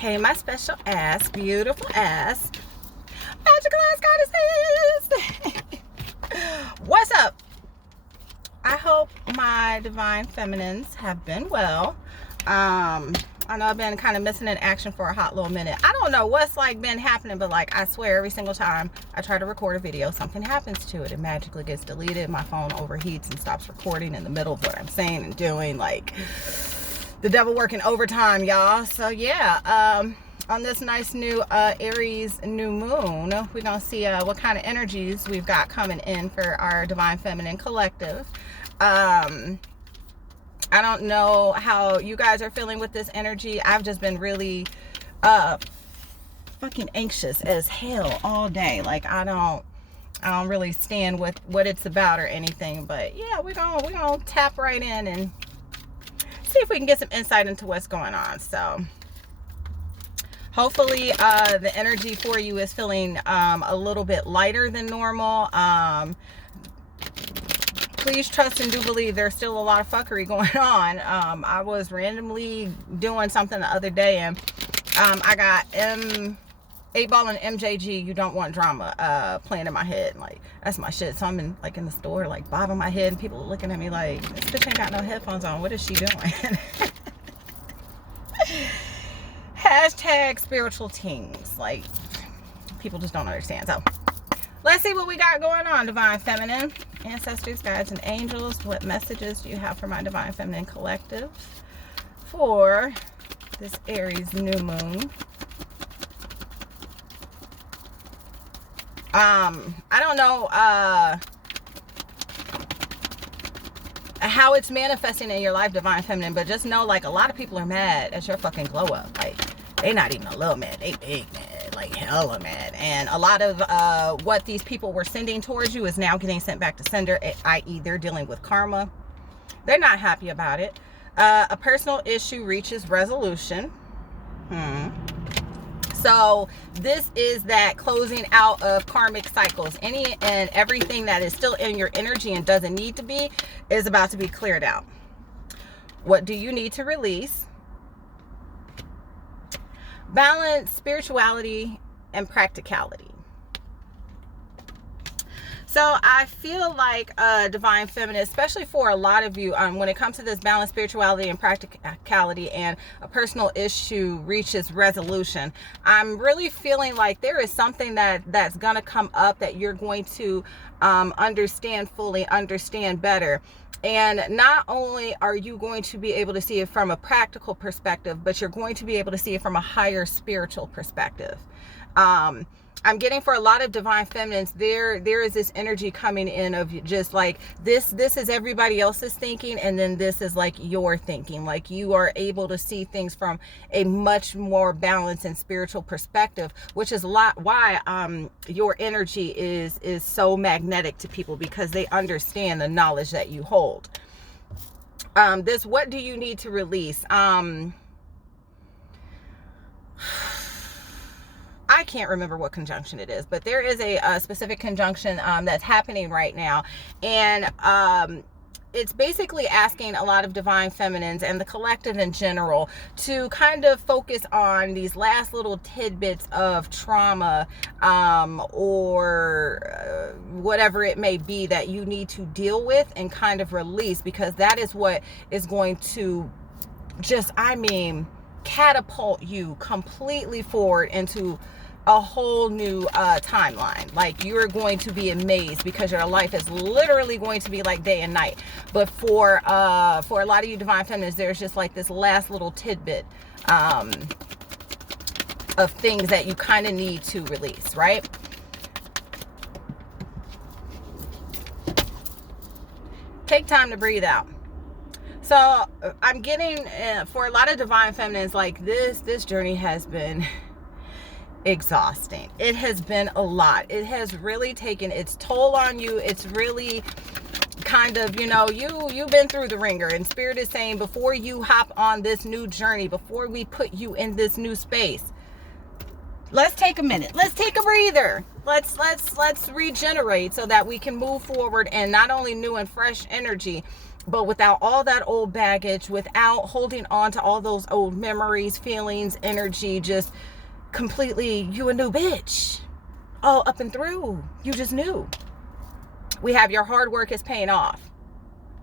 Hey, my special ass, beautiful ass, magical ass goddesses. What's up? I hope my divine feminines have been well. I know I've been kind of missing in action for a hot little minute. I don't know what's like been happening, but like I swear every single time I try to record a video, something happens to it. It magically gets deleted. My phone overheats and stops recording in the middle of what I'm saying and doing. Like the devil working overtime, y'all. So yeah, on this nice new Aries new moon, we're gonna see what kind of energies we've got coming in for our divine feminine collective. I don't know how you guys are feeling with this energy. I've just been really fucking anxious as hell all day. Like I don't really stand with what it's about or anything, but yeah, we're gonna tap right in and see if we can get some insight into what's going on. So hopefully the energy for you is feeling a little bit lighter than normal. Please trust and do believe there's still a lot of fuckery going on. I was randomly doing something the other day and I got 8-Ball and MJG, You Don't Want Drama, playing in my head. Like, that's my shit. So I'm in the store, like, bobbing my head, and people are looking at me like, this bitch ain't got no headphones on. What is she doing? Hashtag spiritual teens. Like, people just don't understand. So let's see what we got going on, divine feminine. Ancestors, guides, and angels, what messages do you have for my divine feminine collective for this Aries new moon? I don't know how it's manifesting in your life, divine feminine, but just know, like, a lot of people are mad at your fucking glow up. Like, they not even a little mad, they big mad, like hella mad. And a lot of what these people were sending towards you is now getting sent back to sender, i.e. they're dealing with karma. They're not happy about it. A personal issue reaches resolution. So this is that closing out of karmic cycles. Any and everything that is still in your energy and doesn't need to be is about to be cleared out. What do you need to release? Balance, spirituality, and practicality. So I feel like divine feminine, especially for a lot of you, when it comes to this balance, spirituality, and practicality, and a personal issue reaches resolution, I'm really feeling like there is something that's going to come up that you're going to understand fully, understand better. And not only are you going to be able to see it from a practical perspective, but you're going to be able to see it from a higher spiritual perspective. I'm getting for a lot of divine feminines, there is this energy coming in of just like this is everybody else's thinking, and then this is like your thinking. Like you are able to see things from a much more balanced and spiritual perspective, which is a lot why your energy is so magnetic to people, because they understand the knowledge that you hold. This, what do you need to release? I can't remember what conjunction it is, but there is a specific conjunction that's happening right now. And it's basically asking a lot of divine feminines and the collective in general to kind of focus on these last little tidbits of trauma or whatever it may be that you need to deal with and kind of release, because that is what is going to just, catapult you completely forward into a whole new timeline. Like, you're going to be amazed, because your life is literally going to be like day and night. But for a lot of you divine feminines, there's just like this last little tidbit of things that you kind of need to release, right? Take time to breathe out. So I'm getting for a lot of divine feminines, like this journey has been exhausting. It has been a lot. It has really taken its toll on you. It's really kind of, you've been through the ringer, and Spirit is saying, before you hop on this new journey, before we put you in this new space, let's take a minute. Let's take a breather. Let's regenerate so that we can move forward in not only new and fresh energy, but without all that old baggage, without holding on to all those old memories, feelings, energy, just completely, you a new bitch. All up and through. You just knew. We have your hard work is paying off.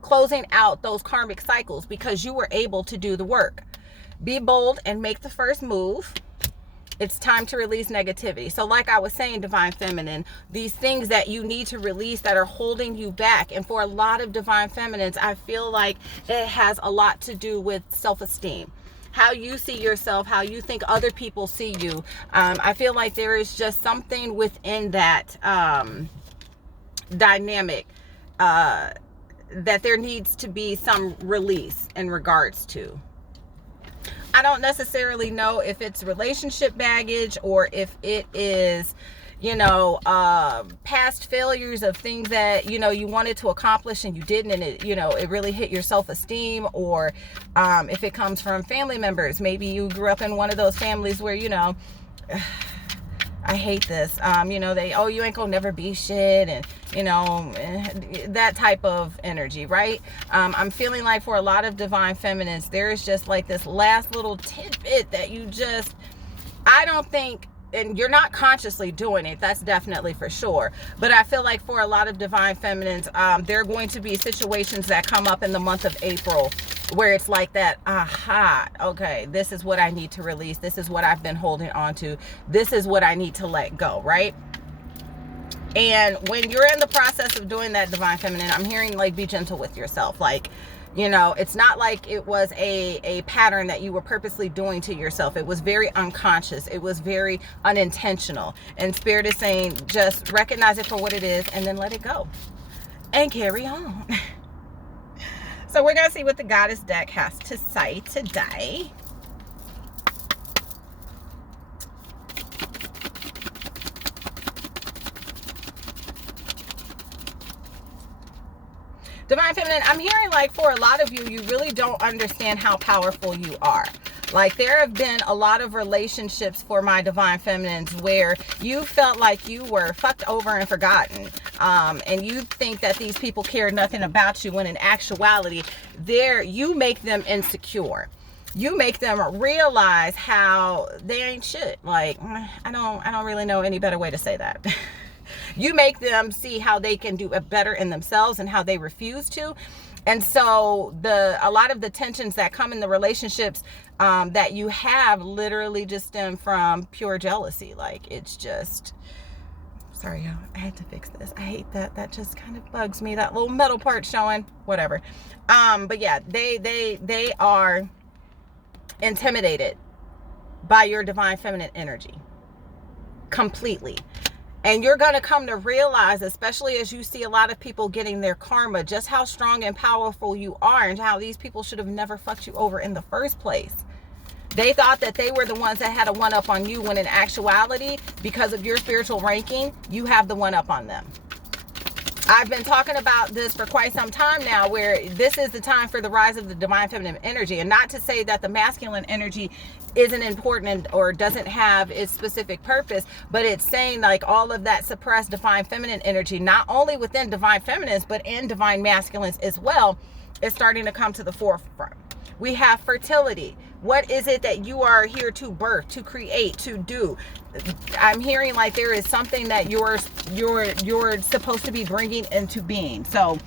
Closing out those karmic cycles because you were able to do the work. Be bold and make the first move. It's time to release negativity. So like I was saying, Divine Feminine, these things that you need to release that are holding you back. And for a lot of Divine Feminines, I feel like it has a lot to do with self-esteem. How you see yourself, how you think other people see you. I feel like there is just something within that dynamic that there needs to be some release in regards to. I don't necessarily know if it's relationship baggage or if it is, you know, past failures of things that, you know, you wanted to accomplish and you didn't, and it, you know, it really hit your self-esteem, or if it comes from family members. Maybe you grew up in one of those families where, you know, I hate this, you know, oh, you ain't gonna never be shit, and, you know, that type of energy, right? I'm feeling like for a lot of Divine Feminines, there is just like this last little tidbit that you just, I don't think, and you're not consciously doing it, that's definitely for sure, but I feel like for a lot of Divine Feminines, there are going to be situations that come up in the month of April where it's like that, aha, okay, this is what I need to release, this is what I've been holding on to, this is what I need to let go, right? And when you're in the process of doing that, Divine Feminine, I'm hearing like be gentle with yourself. Like, you know, it's not like it was a pattern that you were purposely doing to yourself. It was very unconscious. It was very unintentional. And Spirit is saying, just recognize it for what it is and then let it go and carry on. So we're going to see what the Goddess deck has to say today. Divine Feminine, I'm hearing like for a lot of you, you really don't understand how powerful you are. Like there have been a lot of relationships for my Divine Feminines where you felt like you were fucked over and forgotten. And you think that these people care nothing about you, when in actuality, you make them insecure. You make them realize how they ain't shit. Like, I don't really know any better way to say that. You make them see how they can do it better in themselves and how they refuse to. And so a lot of the tensions that come in the relationships that you have literally just stem from pure jealousy. Like it's just, sorry, y'all, I had to fix this. I hate that. That just kind of bugs me. That little metal part showing, whatever. But yeah, they are intimidated by your Divine Feminine energy completely. And you're going to come to realize, especially as you see a lot of people getting their karma, just how strong and powerful you are and how these people should have never fucked you over in the first place. They thought that they were the ones that had a one-up on you, when in actuality, because of your spiritual ranking, you have the one-up on them. I've been talking about this for quite some time now, where this is the time for the rise of the Divine Feminine energy. And not to say that the masculine energy isn't important or doesn't have its specific purpose, but it's saying like all of that suppressed Divine Feminine energy, not only within Divine Feminines, but in Divine Masculines as well, is starting to come to the forefront. We have fertility. What is it that you are here to birth, to create, to do? I'm hearing like there is something that you're supposed to be bringing into being. So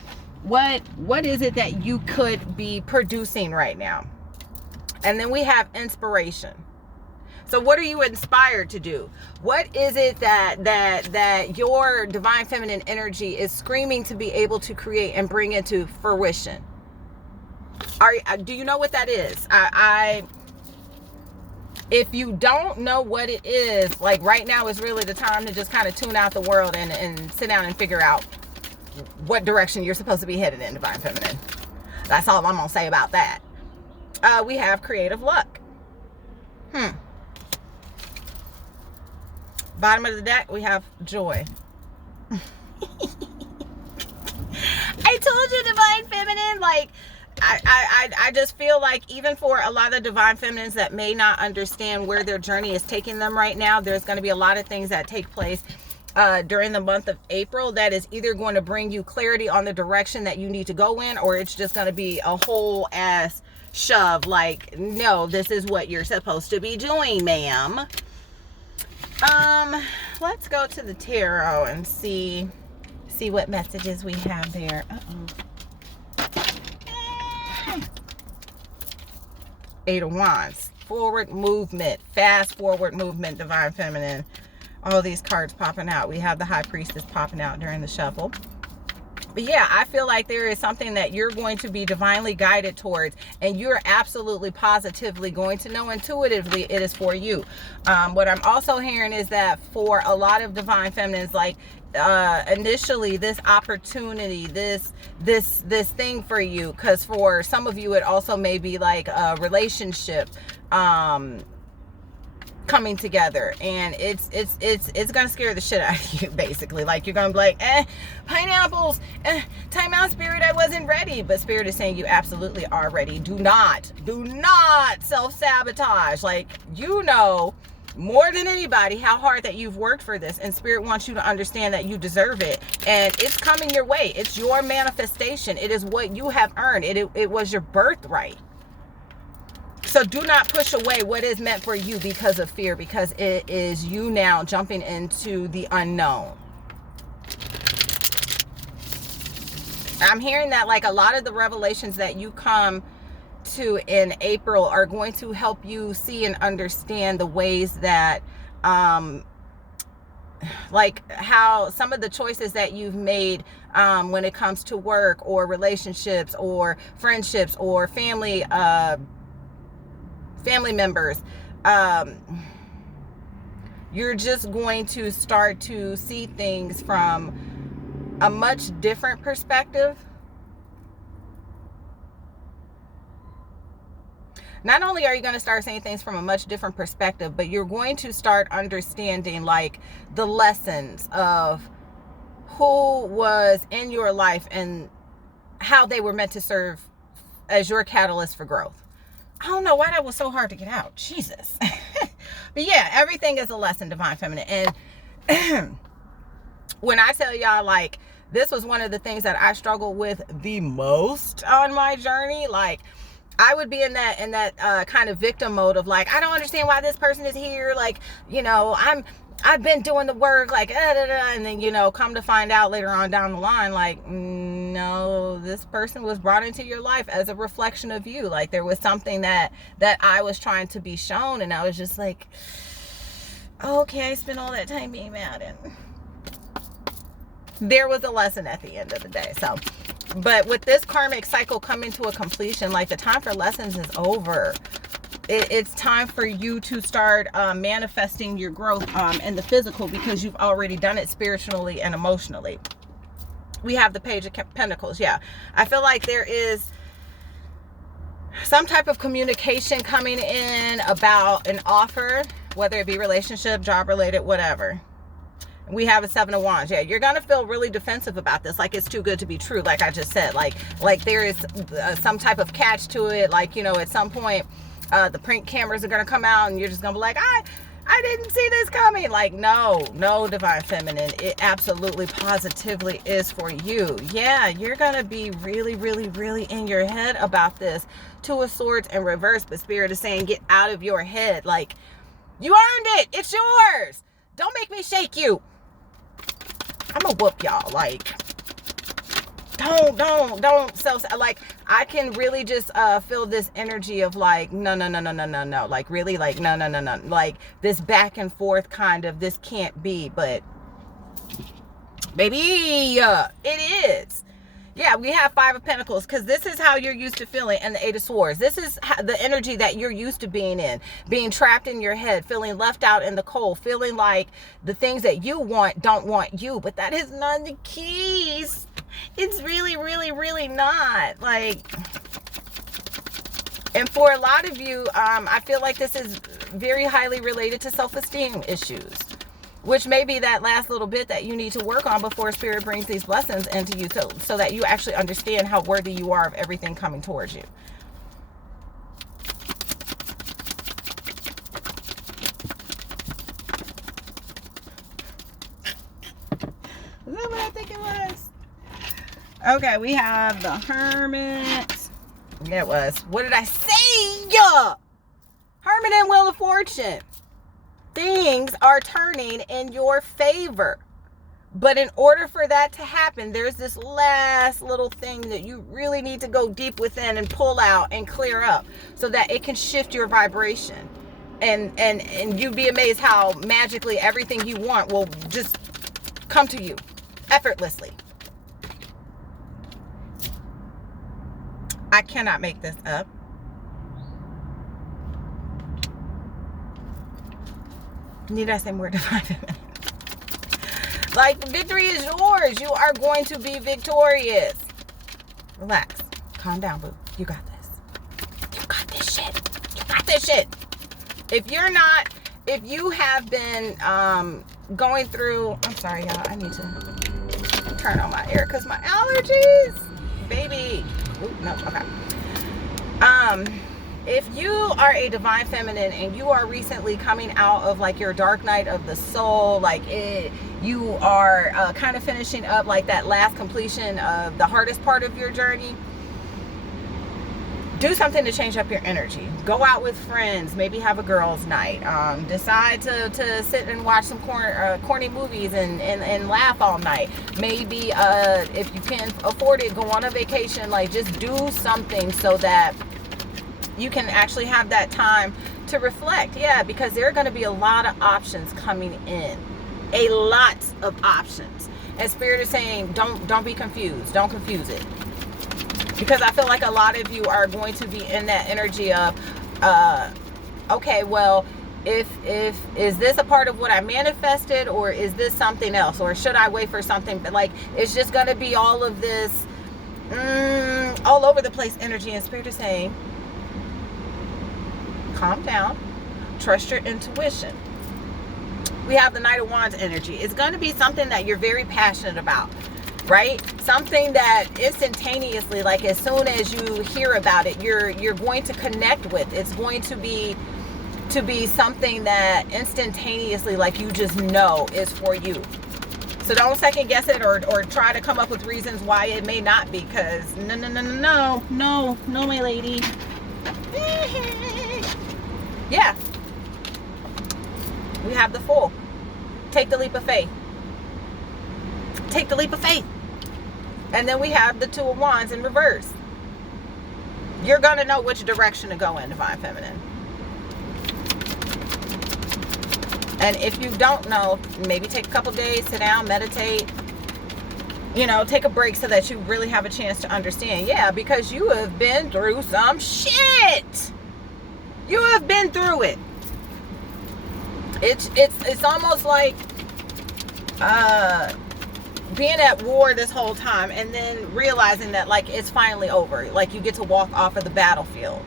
what is it that you could be producing right now? And then we have inspiration. So what are you inspired to do? What is it that your Divine Feminine energy is screaming to be able to create and bring into fruition? Do you know what that is? If you don't know what it is, like right now is really the time to just kind of tune out the world and sit down and figure out what direction you're supposed to be headed in, Divine Feminine. That's all I'm going to say about that. We have creative luck. Bottom of the deck, we have joy. I told you, Divine Feminine, like, I just feel like even for a lot of Divine Feminines that may not understand where their journey is taking them right now, there's going to be a lot of things that take place during the month of April that is either going to bring you clarity on the direction that you need to go in, or it's just going to be a whole ass shove like, no, this is what you're supposed to be doing, ma'am. Let's go to the tarot and see what messages we have there. Eight of Wands, forward movement, fast forward movement, divine feminine. All these cards popping out. We have the High Priestess popping out during the shuffle. But yeah, I feel like there is something that you're going to be divinely guided towards, and you're absolutely positively going to know intuitively it is for you. What I'm also hearing is that for a lot of divine feminines, like initially this opportunity, this thing for you, because for some of you it also may be like a relationship coming together, and it's gonna scare the shit out of you, basically. Like, you're gonna be like, pineapples, time out, Spirit, I wasn't ready. But Spirit is saying you absolutely are ready. Do not self-sabotage. Like, you know more than anybody how hard that you've worked for this, and Spirit wants you to understand that you deserve it, and it's coming your way. It's your manifestation. It is what you have earned. It was your birthright. So do not push away what is meant for you because of fear, because it is you now jumping into the unknown. I'm hearing that like a lot of the revelations that you come to in April are going to help you see and understand the ways that like how some of the choices that you've made when it comes to work or relationships or friendships or family members, you're just going to start to see things from a much different perspective. Not only are you going to start seeing things from a much different perspective, but you're going to start understanding like the lessons of who was in your life and how they were meant to serve as your catalyst for growth. I don't know why that was so hard to get out. Jesus. But yeah, everything is a lesson, divine feminine. And when I tell y'all, like, this was one of the things that I struggled with the most on my journey. Like, I would be in that kind of victim mode of like, I don't understand why this person is here. Like, you know, I've been doing the work, like, and then, you know, come to find out later on down the line, like, no, this person was brought into your life as a reflection of you. Like, there was something that I was trying to be shown, and I was just like, okay, I spent all that time being mad, and there was a lesson at the end of the day. So, but with this karmic cycle coming to a completion, like, the time for lessons is over. It's time for you to start manifesting your growth in the physical, because you've already done it spiritually and emotionally. We have the Page of Pentacles. Yeah, I feel like there is some type of communication coming in about an offer, whether it be relationship, job related, whatever. We have a Seven of Wands. Yeah, you're gonna feel really defensive about this, like it's too good to be true, like I just said. Like there is some type of catch to it. Like, you know, at some point the prank cameras are gonna come out, and you're just gonna be like, I didn't see this coming. Like, no, divine feminine, it absolutely positively is for you. Yeah, you're gonna be really, really, really in your head about this. Two of Swords in reverse, but Spirit is saying get out of your head. Like, you earned it. It's yours. Don't make me shake you. I'm gonna whoop y'all. Like, don't self, like, I can really just feel this energy of like, no, like, really, like, no, like this back and forth kind of, this can't be. But baby, it is. Yeah, we have Five of Pentacles, because this is how you're used to feeling, and the Eight of Swords. This is the energy that you're used to being in, being trapped in your head, feeling left out in the cold, feeling like the things that you want don't want you. But that is not the case. It's really, really, really not. Like, and for a lot of you, I feel like this is very highly related to self-esteem issues, which may be that last little bit that you need to work on before Spirit brings these blessings into you, so that you actually understand how worthy you are of everything coming towards you. that what I think it was? Okay, we have the Hermit. It was. What did I say? Yeah. Hermit and Wheel of Fortune. Things are turning in your favor. But in order for that to happen, there's this last little thing that you really need to go deep within and pull out and clear up so that it can shift your vibration. And you'd be amazed how magically everything you want will just come to you effortlessly. I cannot make this up. Need I say more, Divine Feminine? Like, victory is yours. You are going to be victorious. Relax. Calm down, boo. You got this. You got this shit. You got this shit. If you have been going through, I'm sorry, y'all. I need to turn on my air because my allergies. Baby. Ooh, no, okay. If you are a Divine Feminine and you are recently coming out of like your dark night of the soul, like you are kind of finishing up like that last completion of the hardest part of your journey, do something to change up your energy. Go out with friends, maybe have a girls' night. Decide to sit and watch some corny movies and laugh all night. Maybe if you can afford it, go on a vacation. Like, just do something so that you can actually have that time to reflect. Yeah, because there are going to be a lot of options coming in. A lot of options. And Spirit is saying, don't be confused. Don't confuse it. Because I feel like a lot of you are going to be in that energy of, okay, well, is this a part of what I manifested, or is this something else, or should I wait for something? But like, it's just going to be all of this all over the place energy. And Spirit is saying, calm down, trust your intuition. We have the Knight of Wands energy. It's going to be something that you're very passionate about, right? Something that instantaneously, like as soon as you hear about it, you're going to connect with. It's going to be something that instantaneously, like, you just know is for you. So don't second guess it or try to come up with reasons why it may not be, because no, my lady. Yeah. We have the Fool. Take the leap of faith. Take the leap of faith. And then we have the Two of Wands in reverse. You're going to know which direction to go in, Divine Feminine. And if you don't know, maybe take a couple days, sit down, meditate. You know, take a break so that you really have a chance to understand. Yeah, because you have been through some shit. You have been through it. It's almost like being at war this whole time and then realizing that, like, it's finally over. Like, you get to walk off of the battlefield.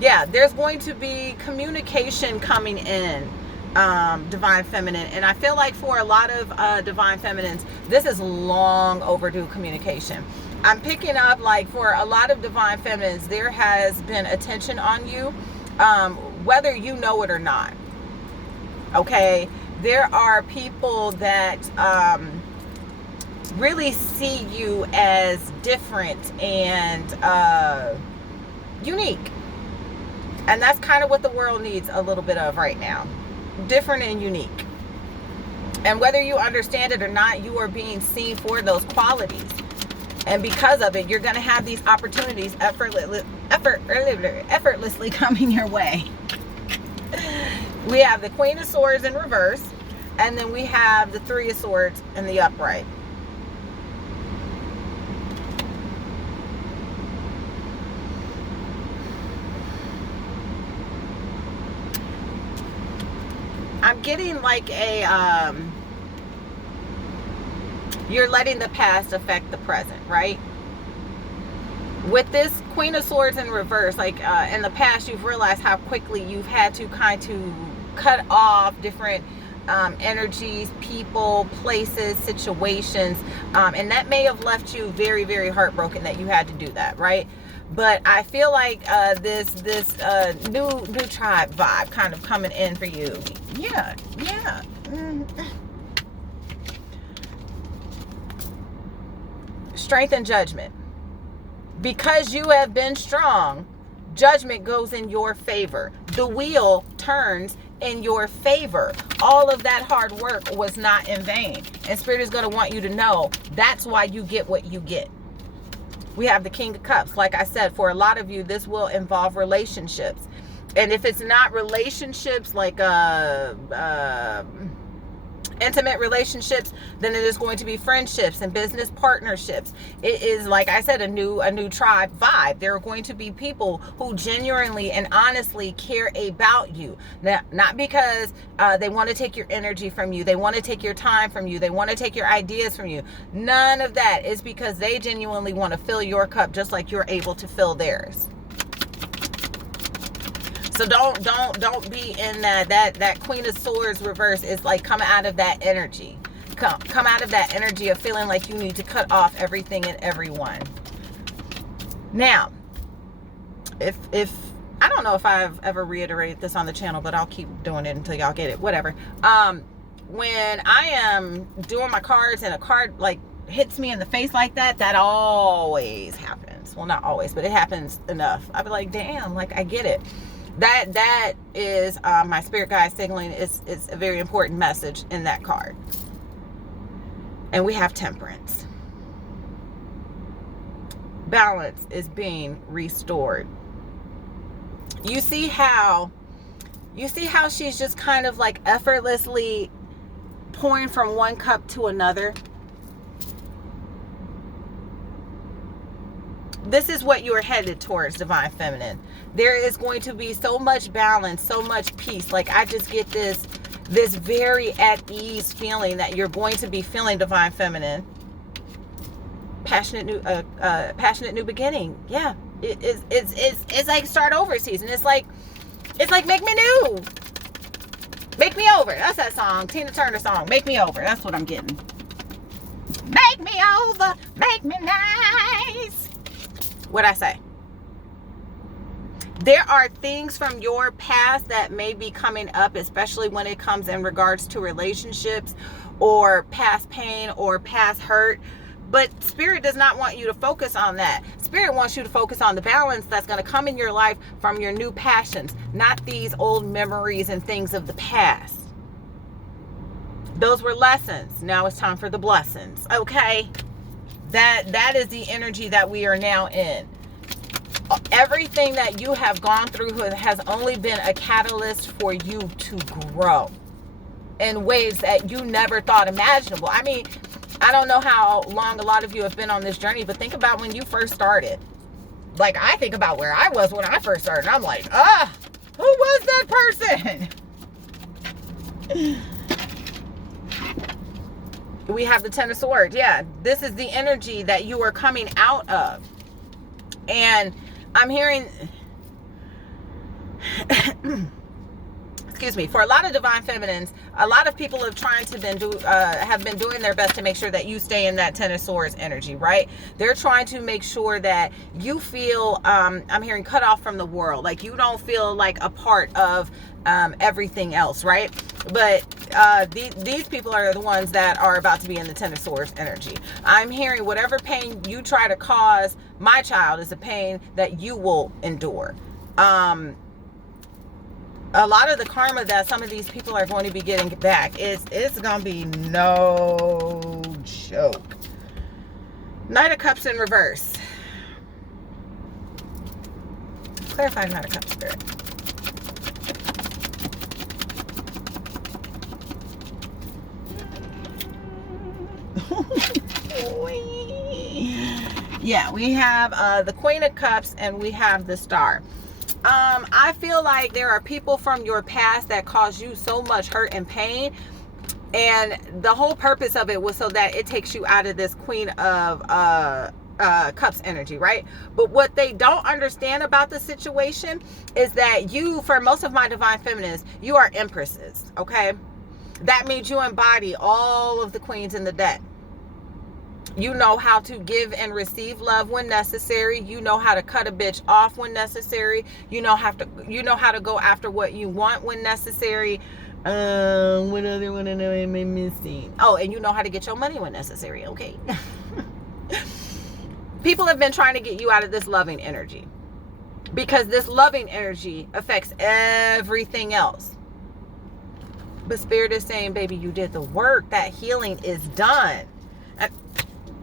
Yeah, there's going to be communication coming in, Divine Feminine. And I feel like for a lot of Divine Feminines, this is long overdue communication. I'm picking up, like, for a lot of Divine Feminines, there has been attention on you, whether you know it or not. Okay, there are people that really see you as different and unique. And that's kind of what the world needs a little bit of right now. Different and unique. And whether you understand it or not, you are being seen for those qualities. And because of it, you're going to have these opportunities effortlessly coming your way. We have the Queen of Swords in reverse, and then we have the Three of Swords in the upright. I'm getting like a, you're letting the past affect the present, right? With this Queen of Swords in reverse, like in the past, you've realized how quickly you've had to kind of cut off different energies, people, places, situations, and that may have left you very, very heartbroken that you had to do that, right? But I feel like this new tribe vibe kind of coming in for you. Yeah. strength and judgment. Because you have been strong, judgment goes in your favor. The wheel turns in your favor. All of that hard work was not in vain. And Spirit is going to want you to know that's why you get what you get. We have the King of Cups. Like I said, for a lot of you, this will involve relationships. And if it's not relationships like intimate relationships, then it is going to be friendships and business partnerships. It is, like I said, a new tribe vibe. There are going to be people who genuinely and honestly care about you. Now, not because they want to take your energy from you, they want to take your time from you, they want to take your ideas from you. None of that is because they genuinely want to fill your cup just like you're able to fill theirs. So don't be in that Queen of Swords reverse. Is like come out of that energy. Come out of that energy of feeling like you need to cut off everything and everyone. Now, if I don't know if I've ever reiterated this on the channel, but I'll keep doing it until y'all get it. Whatever. When I am doing my cards and a card like hits me in the face like that, that always happens. Well, not always, but it happens enough. I'll be like, damn, like I get it. That is my spirit guide signaling. It's a very important message in that card. And we have Temperance. Balance is being restored. You see how she's just kind of like effortlessly pouring from one cup to another. This is what you are headed towards, Divine Feminine. There is going to be so much balance, so much peace. Like I just get this very at ease feeling that you're going to be feeling, Divine Feminine. Passionate new beginning. Yeah, it's like start over season. It's like make me new, make me over. That's that song, Tina Turner song. Make me over. That's what I'm getting. Make me over, make me nice. What'd I say? There are things from your past that may be coming up, especially when it comes in regards to relationships or past pain or past hurt. But Spirit does not want you to focus on that. Spirit wants you to focus on the balance that's going to come in your life from your new passions, not these old memories and things of the past. Those were lessons. Now it's time for the blessings. Okay? That is the energy that we are now in. Everything that you have gone through has only been a catalyst for you to grow in ways that you never thought imaginable. I mean, I don't know how long a lot of you have been on this journey, but think about when you first started. Like, I think about where I was when I first started, and I'm like, who was that person? We have the Ten of Swords. Yeah, this is the energy that you are coming out of. And I'm hearing, excuse me, for a lot of Divine Feminines, a lot of people have have been doing their best to make sure that you stay in that Ten of Swords energy, right? They're trying to make sure that you feel, I'm hearing, cut off from the world. Like you don't feel like a part of everything else, right? But these people are the ones that are about to be in the Ten of Swords energy. I'm hearing whatever pain you try to cause my child is a pain that you will endure. A lot of the karma that some of these people are going to be getting back it's going to be no joke. Knight of Cups in reverse. Clarify Knight of Cups, Spirit. Yeah, we have the Queen of Cups and we have the Star. I feel like there are people from your past that caused you so much hurt and pain, and the whole purpose of it was so that it takes you out of this Queen of Cups energy, right? But what they don't understand about the situation is that you, for most of my Divine Feminines, you are Empresses, okay? That means you embody all of the queens in the deck. You know how to give and receive love when necessary. You know how to cut a bitch off when necessary. You know how to go after what you want when necessary. What other one am I missing? Oh, and you know how to get your money when necessary, okay? People have been trying to get you out of this loving energy, because this loving energy affects everything else. But Spirit is saying, baby, you did the work. That healing is done. At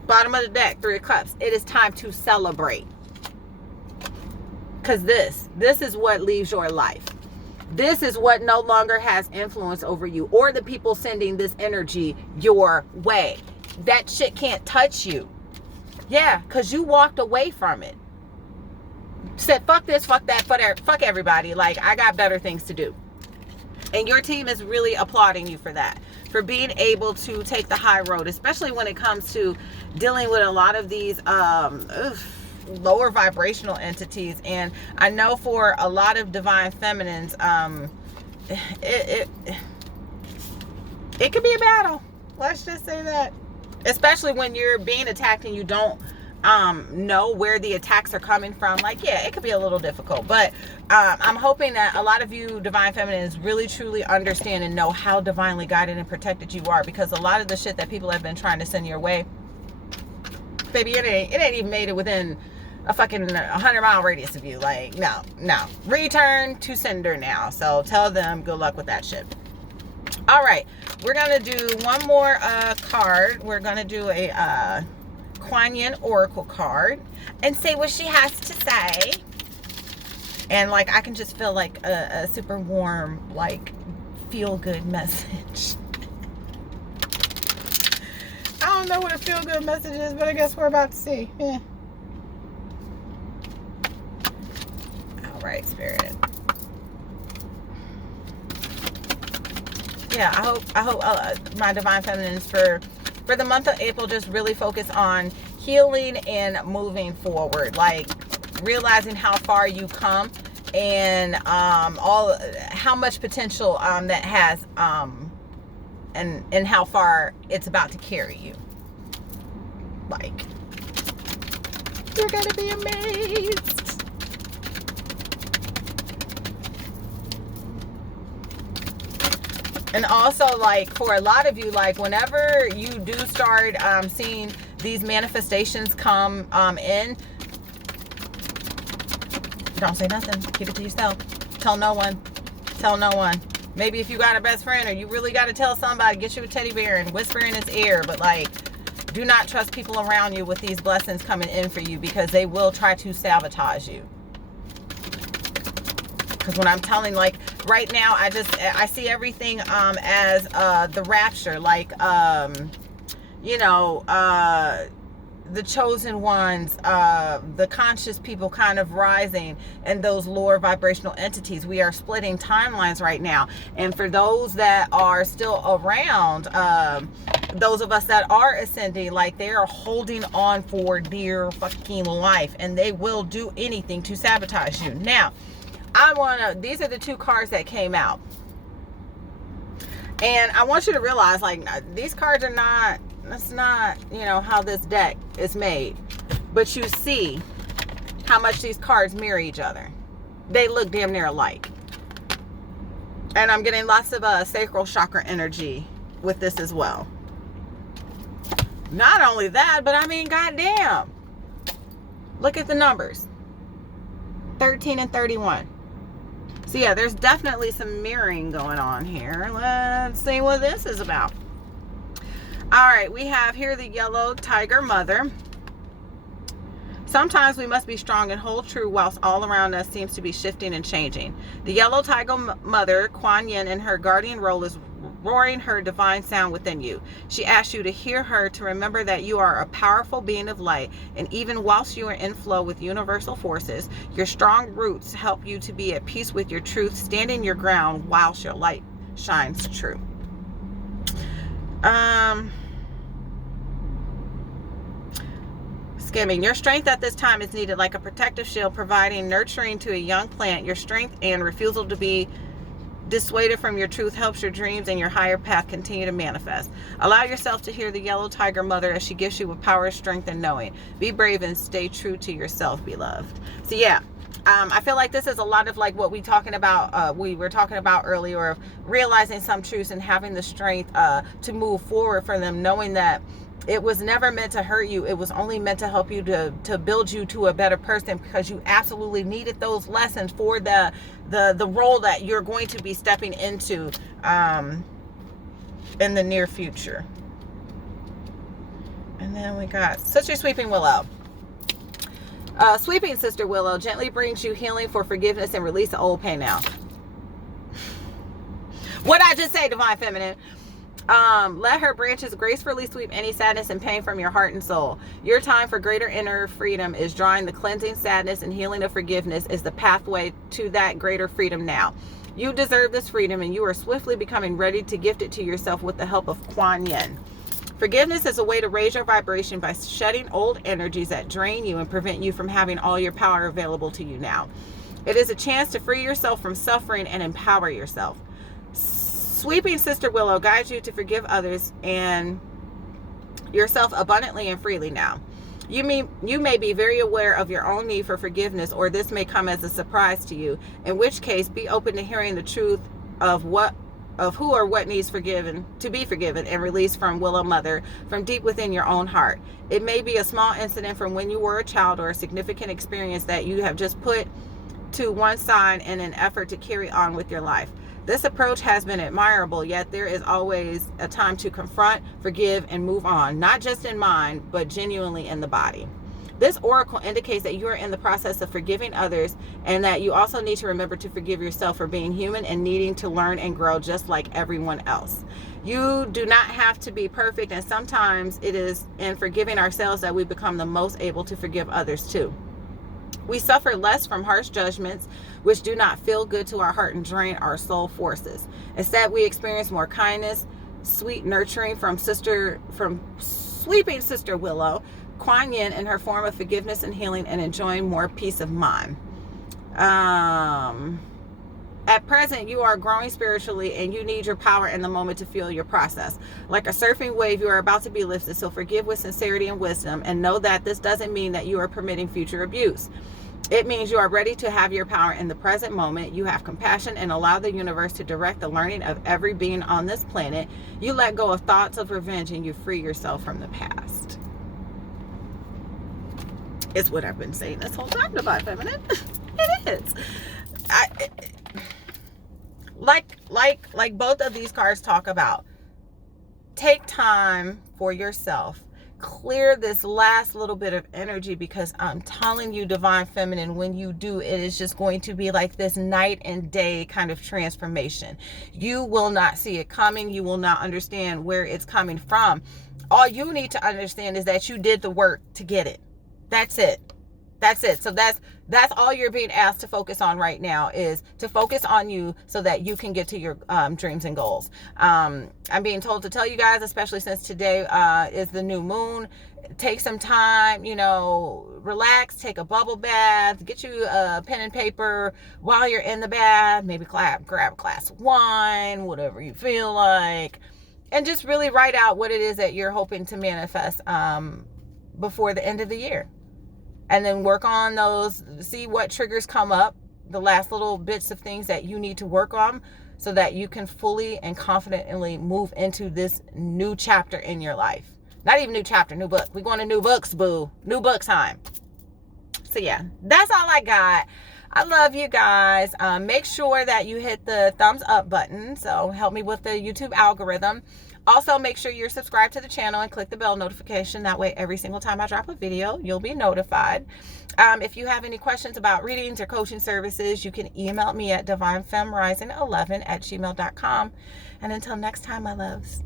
bottom of the deck, 3 of Cups. It is time to celebrate. Because this is what leaves your life. This is what no longer has influence over you, or the people sending this energy your way. That shit can't touch you. Yeah, because you walked away from it. Said, fuck this, fuck that, fuck everybody. Like, I got better things to do. And your team is really applauding you for that. For being able to take the high road, especially when it comes to dealing with a lot of these lower vibrational entities. And I know for a lot of divine feminines, it could be a battle. Let's just say that. Especially when you're being attacked and you don't know where the attacks are coming from. Like, yeah, it could be a little difficult, but I'm hoping that a lot of you divine feminines really truly understand and know how divinely guided and protected you are, because a lot of the shit that people have been trying to send your way, baby, it ain't even made it within a fucking 100-mile radius of you. Like, no, return to sender now. So tell them good luck with that shit. All right, we're gonna do one more card. We're gonna do a Kuan Yin Oracle card and say what she has to say. And like, I can just feel like a super warm, like, feel good message. I don't know what a feel good message is, but I guess we're about to see. Yeah. All right, Spirit. Yeah, I hope my divine feminines for the month of April just really focus on healing and moving forward, like realizing how far you come and how much potential that has, and how far it's about to carry you. Like, you're gonna be amazed. And also, like, for a lot of you, like, whenever you do start seeing these manifestations come in, don't say nothing. Keep it to yourself. Tell no one. Tell no one. Maybe if you got a best friend, or you really got to tell somebody, get you a teddy bear and whisper in his ear. But, like, do not trust people around you with these blessings coming in for you, because they will try to sabotage you. Because when I'm telling, like, right now, I see everything as the rapture, like, you know, the chosen ones, the conscious people kind of rising, and those lower vibrational entities. We are splitting timelines right now. And for those that are still around, those of us that are ascending, like, they are holding on for dear fucking life, and they will do anything to sabotage you. Now, these are the 2 cards that came out. And I want you to realize, like, these cards are not, that's not, you know, how this deck is made. But you see how much these cards mirror each other. They look damn near alike. And I'm getting lots of sacral chakra energy with this as well. Not only that, but I mean, goddamn. Look at the numbers. 13 and 31. So yeah, there's definitely some mirroring going on here. Let's see what this is about. All right, we have here the yellow tiger mother. Sometimes we must be strong and hold true whilst all around us seems to be shifting and changing. The yellow tiger mother, Kuan Yin, in her guardian role is roaring her divine sound within you. She asks you to hear her, to remember that you are a powerful being of light, and even whilst you are in flow with universal forces, your strong roots help you to be at peace with your truth, standing your ground whilst your light shines true. Skimming. Your strength at this time is needed like a protective shield, providing nurturing to a young plant. Your strength and refusal to be dissuaded from your truth helps your dreams and your higher path continue to manifest. Allow yourself to hear the yellow tiger mother as she gives you with power, strength, and knowing. Be brave and stay true to yourself, beloved. So yeah, I feel like this is a lot of like what we were talking about earlier, of realizing some truths and having the strength to move forward for them, knowing that It was never meant to hurt you. It was only meant to help you to build you to a better person, because you absolutely needed those lessons for the role that you're going to be stepping into in the near future. And then we got Sister Sweeping Willow. Sweeping Sister Willow gently brings you healing for forgiveness and release of old pain now. What I just say, Divine Feminine? Let her branches gracefully sweep any sadness and pain from your heart and soul. Your time for greater inner freedom is drawing. The cleansing sadness and healing of forgiveness is the pathway to that greater freedom now. You deserve this freedom, and you are swiftly becoming ready to gift it to yourself with the help of Kuan Yin. Forgiveness is a way to raise your vibration by shedding old energies that drain you and prevent you from having all your power available to you now. It is a chance to free yourself from suffering and empower yourself. Sweeping Sister Willow guides you to forgive others and yourself abundantly and freely now. You may be very aware of your own need for forgiveness, or this may come as a surprise to you, in which case be open to hearing the truth of who or what needs to be forgiven and released from Willow Mother from deep within your own heart. It may be a small incident from when you were a child, or a significant experience that you have just put to one side in an effort to carry on with your life. This approach has been admirable, yet there is always a time to confront, forgive, and move on, not just in mind, but genuinely in the body. This oracle indicates that you are in the process of forgiving others, and that you also need to remember to forgive yourself for being human and needing to learn and grow just like everyone else. You do not have to be perfect, and sometimes it is in forgiving ourselves that we become the most able to forgive others too. We suffer less from harsh judgments, which do not feel good to our heart and drain our soul forces. Instead, we experience more kindness, sweet nurturing from Sweeping Sister Willow, Kuan Yin, in her form of forgiveness and healing, and enjoying more peace of mind. At present, you are growing spiritually, and you need your power in the moment to feel your process. Like a surfing wave, you are about to be lifted, so forgive with sincerity and wisdom, and know that this doesn't mean that you are permitting future abuse. It means you are ready to have your power in the present moment. You have compassion and allow the universe to direct the learning of every being on this planet. You let go of thoughts of revenge, and you free yourself from the past. It's what I've been saying this whole time, Divine Feminine. It is. Like both of these cards talk about, take time for yourself. Clear this last little bit of energy, because I'm telling you, Divine Feminine, when you do, it is just going to be like this night and day kind of transformation. You will not see it coming. You will not understand where it's coming from. All you need to understand is that you did the work to get it. That's it. That's it. So that's all you're being asked to focus on right now, is to focus on you so that you can get to your dreams and goals. I'm being told to tell you guys, especially since today is the new moon, take some time, relax, take a bubble bath, get you a pen and paper while you're in the bath, maybe grab a glass of wine, whatever you feel like, and just really write out what it is that you're hoping to manifest before the end of the year. And then work on those, see what triggers come up, the last little bits of things that you need to work on, so that you can fully and confidently move into this new chapter in your life. Not even new chapter, new book. We're going to new books, boo. New book time. So yeah, that's all I got. I love you guys. Make sure that you hit the thumbs up button. So help me with the YouTube algorithm. Also, make sure you're subscribed to the channel and click the bell notification. That way, every single time I drop a video, you'll be notified. If you have any questions about readings or coaching services, you can email me at divinefemrising11@gmail.com. And until next time, my loves.